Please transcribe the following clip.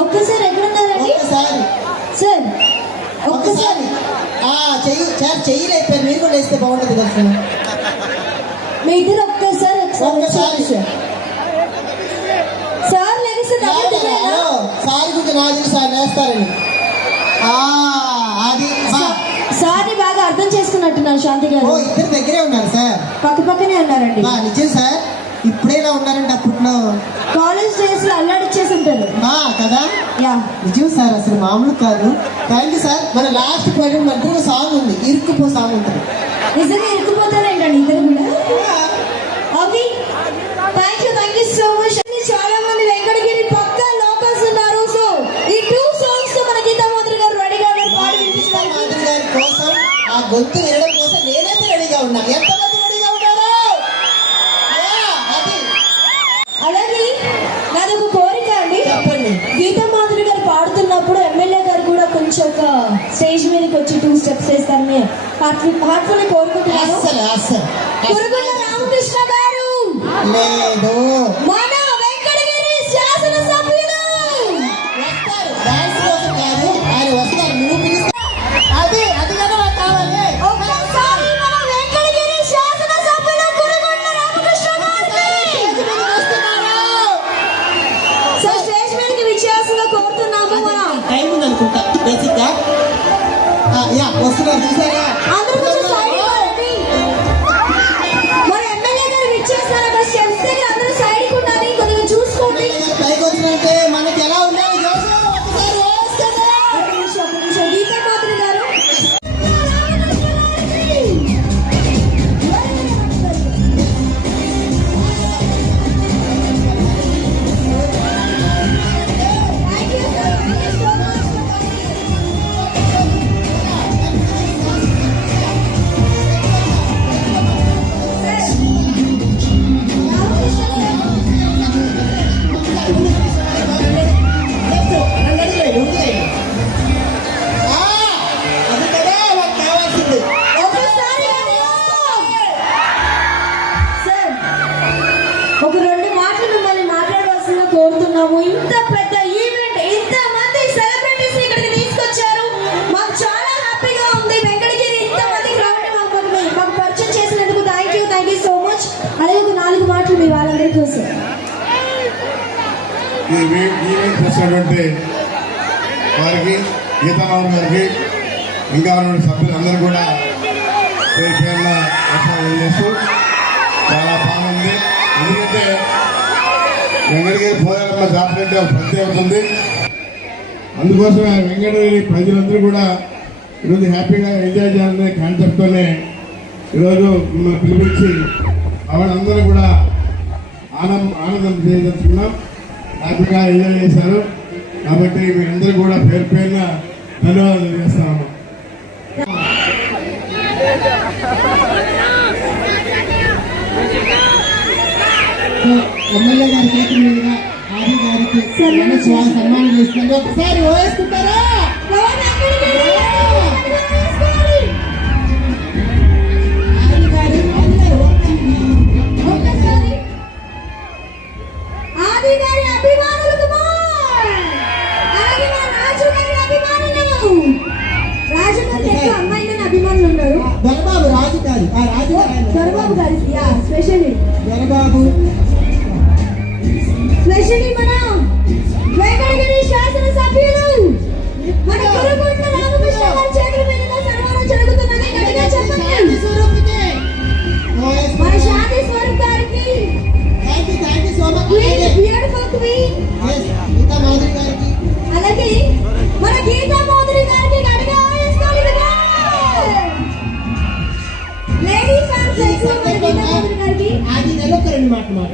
ఒక్కసారి ఎక్కడున్నారండి? ఒక్కసారి. సార్ ఒక్కసారి. ఒక్కసారి. ఆ చెయ్యి సార్ చెయ్యి లేపారు. మీరు కూడా వేస్తే బాగుంటుంది కదా సార్. మీ ఇద్దరు ఒక్కసారి ఒక్కసారి. సార్. సార్ హలో, సార్ గురించి నాకు తెలుసు సార్ వేస్తారని అది. సార్ని బాగా అర్థం చేసుకున్నట్టున్నారు శాంతి గారు. ఇద్దరు దగ్గరే ఉన్నారు సార్. పక్క పక్కనే ఉన్నారండి. నిజం సార్. ఇప్పుడేలా ఉన్నారంటే అప్పట్లో కాలేజ్ డేస్లో అల్లాడిచ్చేసి ఉంటారు బా కదా? యా. నిజం సార్ అసలు మామూలు కాదు. థ్యాంక్ యూ సార్ మన లాస్ట్ మన దగ్గర సాంగ్ ఉంది. ఇరుక్కుపో సాంగ్ ఉంటుంది. నిజంగా ఇరుక్కుపోతారేంటండి ఇద్దరు కూడా? Okay. Thank you thank you so much చాలా మంది వెంకటగిరి పక్క లోకల్స్ ఉన్నారు. సో ఈ టూ సాంగ్స్తో మన గీతా మాధురి గారు రెడీగా ఉన్నారు. పాడి వినిపించడానికి మాధురి గారి కోసం ఆ గొంతు వినడం కోసం నేనైతే రెడీగా ఉన్నా ఎంతమంది రెడీగా ఉన్నారు యా, అది అలాగే నాది ఒక కోరిక అండి చెప్పండి గీతా మాధురి గారు పాడుతున్నప్పుడు ఎమ్మెల్యే గారు కూడా కొంచెం ఒక స్టేజ్ మీదకి వచ్చి టూ స్టెప్స్ వేస్తారని హార్ట్ఫుల్ కోరుకుంటున్నాను. రామకృష్ణ గారు! లేదు. ఆ, యా వస్తున్నారు చూసారా అందరూ కోరుతున్నాము ఇంత పెద్ద ఈవెంట్ ఇంత మంది సెలబ్రిటీస్ ఇక్కడికి తీసుకొచ్చారు. మాకు చాలా హ్యాపీగా ఉంది. వెంకటగిరి ఇంత మంది రావడం మాకు పరిచయం చేసినందుకు thank you thank you so much అలాగే ఒక నాలుగు మాటలు మీ వాళ్ళందరికీ కోసం. ఈ ఈవెంట్ చేసినటువంటి వారికి గీతారావు గారికి ఇంకా ఉన్న సభ్యులందరూ కూడా పేరు పేరున చాలా బాగుంది. ఎందుకంటే వెంకటగిరి పోయాలమ్మ జాతర ఒక ప్రత్యేకత ఉంది. అందుకోసమే వెంకటగిరి ప్రజలందరూ కూడా ఈరోజు హ్యాపీగా ఎంజాయ్ చేయాలనే కాన్సెప్ట్తోనే ఈరోజు మిమ్మల్ని పిలిపించి వాళ్ళందరూ కూడా ఆనందం ఆనందం చేయదలుచుకున్నాం హ్యాపీగా ఎంజాయ్ చేశారు. కాబట్టి మీరందరూ కూడా పేరు పేరున ధన్యవాదాలు చేస్తాము ఎమ్మెల్యే గారి చేతుల మీదుగా ఆది గారికి సన్మాన చేస్తుంది ఒకసారి ఆది గారు అందరూ ఒక్కసారి ఆది గారి ప్రెసిడెంట్ మన వెంకటగిరి శాసన సభ్యులు మన గురుకుంట రామకృష్ణ చేతుల మీదుగా సన్మానం జరుగుతుందని గట్టిగా చెప్పండి. మన శాంతి స్వరూప్ గారికి అలాగే మన గీతా మోదరి గారికి లేడీస్ ఫ్యాన్స్ ఎక్కువ మన గీతా మోదరి మాట మాట